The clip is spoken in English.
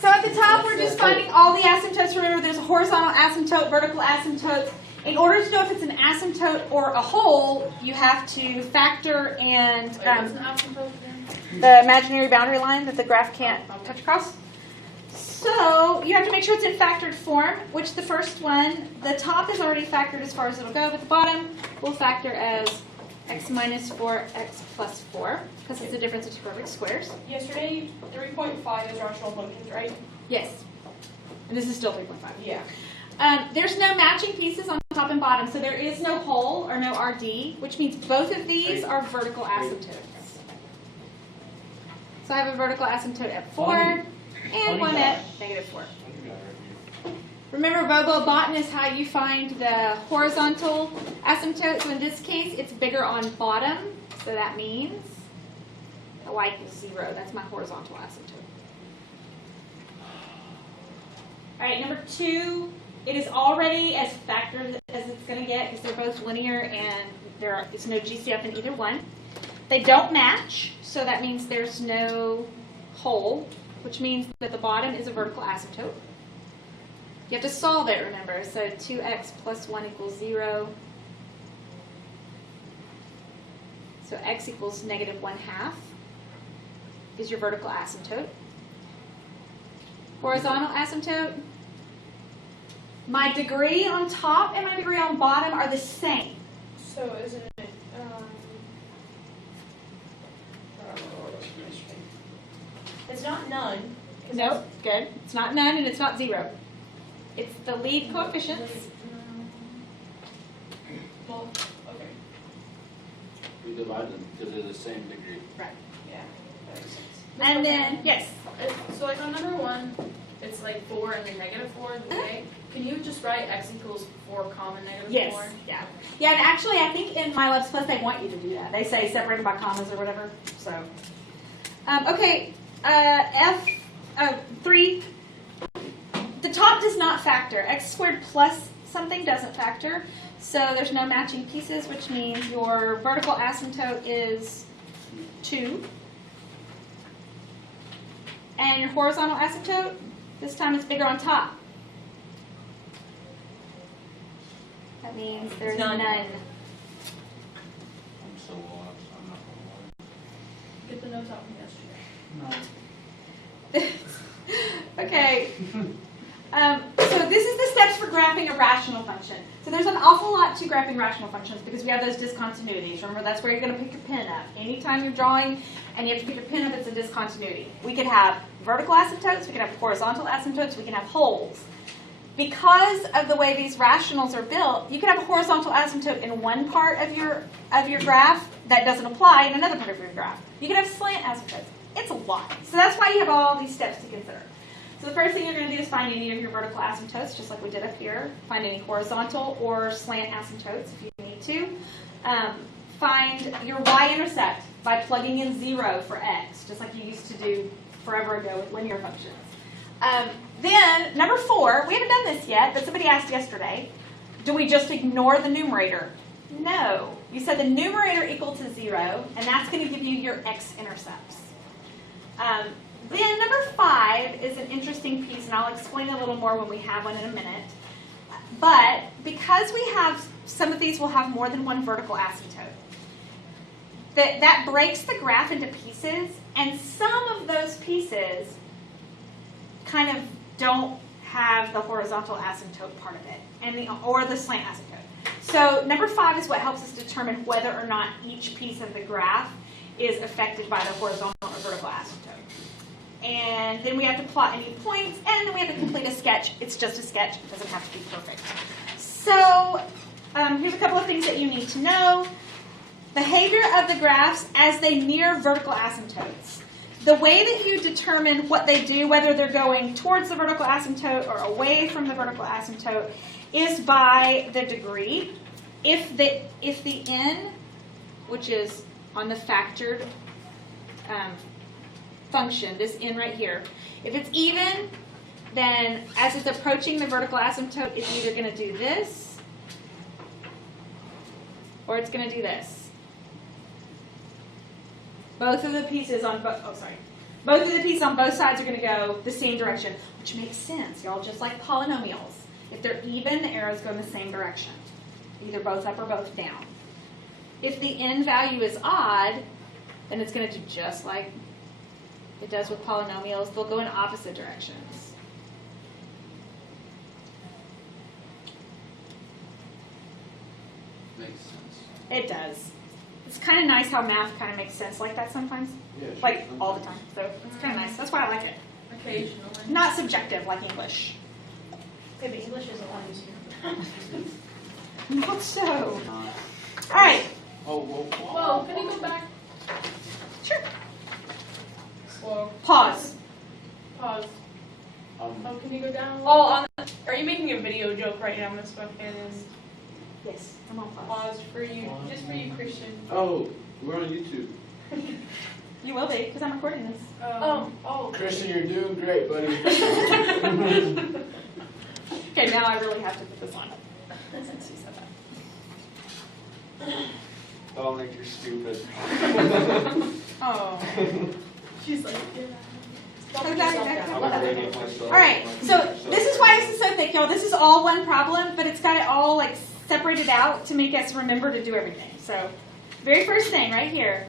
So at the top, we're just finding all the asymptotes. Remember, there's a horizontal asymptote, vertical asymptotes. In order to know if it's an asymptote or a hole, you have to factor and What's an asymptote again? the imaginary boundary line that the graph can't touch across. So you have to make sure it's in factored form, which the first one, the top is already factored as far as it'll go, but the bottom will factor as x minus 4, x plus 4, because it's the difference of two perfect squares. Yesterday, 3.5 is rational functions, right? Yes. And this is still 3.5. Yeah. There's no matching pieces on top and bottom, so there is no hole or no RD, which means both of these are vertical asymptotes. So I have a vertical asymptote at 4 and one at -4. Remember, Bobo Botan is how you find the horizontal asymptote. So in this case, it's bigger on bottom, so that means the y equals 0. That's my horizontal asymptote. All right, number 2. It is already as factored as it's going to get because they're both linear and there is no GCF in either one. They don't match, so that means there's no hole, which means that the bottom is a vertical asymptote. You have to solve it, remember. So 2x plus 1 equals 0. So x equals -1/2 is your vertical asymptote. Horizontal asymptote. My degree on top and my degree on bottom are the same. So isn't it, it's not none. Nope, good. It's not none and it's not 0. It's the lead coefficients. Well, okay. We divide them because they're the same degree. Right. Yeah, that makes sense. And then, yes. So like on number 1, it's like 4 and then -4, okay? Can you just write x equals 4 comma -4? Yes. Yeah. Yeah, and actually I think in MyLabs Plus they want you to do that. They say separated by commas or whatever. So, okay, F3. The top does not factor. X squared plus something doesn't factor. So there's no matching pieces, which means your vertical asymptote is 2. And your horizontal asymptote, this time it's bigger on top. That means there's none. I'm so lost. I'm not gonna lie. Get the notes out from yesterday. No. Okay. So this is the steps for graphing a rational function. So there's an awful lot to graphing rational functions because we have those discontinuities. Remember, that's where you're going to pick your pen up. Anytime you're drawing and you have to pick your pen up, it's a discontinuity. We could have vertical asymptotes, we could have horizontal asymptotes, we can have holes. Because of the way these rationals are built, you can have a horizontal asymptote in one part of your graph that doesn't apply in another part of your graph. You can have slant asymptotes. It's a lot. So that's why you have all these steps to consider. So the first thing you're going to do is find any of your vertical asymptotes, just like we did up here. Find any horizontal or slant asymptotes if you need to. Find your y-intercept by plugging in 0 for x, just like you used to do forever ago with linear functions. Then, number 4, we haven't done this yet, but somebody asked yesterday, do we just ignore the numerator? No. You said the numerator equal to 0, and that's going to give you your x-intercepts. Then number 5 is an interesting piece, and I'll explain a little more when we have one in a minute. But because we have, some of these will have more than one vertical asymptote, that breaks the graph into pieces, and some of those pieces kind of don't have the horizontal asymptote part of it, or the slant asymptote. So number 5 is what helps us determine whether or not each piece of the graph is affected by the horizontal or vertical asymptote. And then we have to plot any points, and then we have to complete a sketch. It's just a sketch. It doesn't have to be perfect. So here's a couple of things that you need to know. Behavior of the graphs as they near vertical asymptotes. The way that you determine what they do, whether they're going towards the vertical asymptote or away from the vertical asymptote, is by the degree. If the n, which is on the factored function, this n right here, if it's even, then as it's approaching the vertical asymptote, it's either going to do this or it's going to do this. Both of the pieces on both Both of the pieces on both sides are going to go the same direction, which makes sense, y'all, just like polynomials. If they're even, the arrows go in the same direction, either both up or both down. If the n value is odd, then it's going to do just like it does with polynomials. They'll go in opposite directions. Makes sense. It does. It's kind of nice how math kind of makes sense like that sometimes, Yeah, sure. like all the time. So it's kind of nice. That's why I like it. Occasionally. Not subjective like English. Okay, but English is a lot easier. Not so. All right. Oh, whoa, Whoa, can you go back? Sure. Whoa. Pause. Pause. Oh, can you go down? Oh, are you making a video joke right now, Miss Buckman? Yes, I'm on pause. Pause for you, just for you, Christian. Oh, we're on YouTube. You will be, because I'm recording this. Oh. Christian, you're doing great, buddy. Okay, now I really have to put this on. Since you said that. Dominic, you're stupid. Oh. She's like, yeah. I'm afraid of myself. All right, so this is why this is so thick, y'all. This is all one problem, but it's got it all like separated out to make us remember to do everything. So, very first thing right here.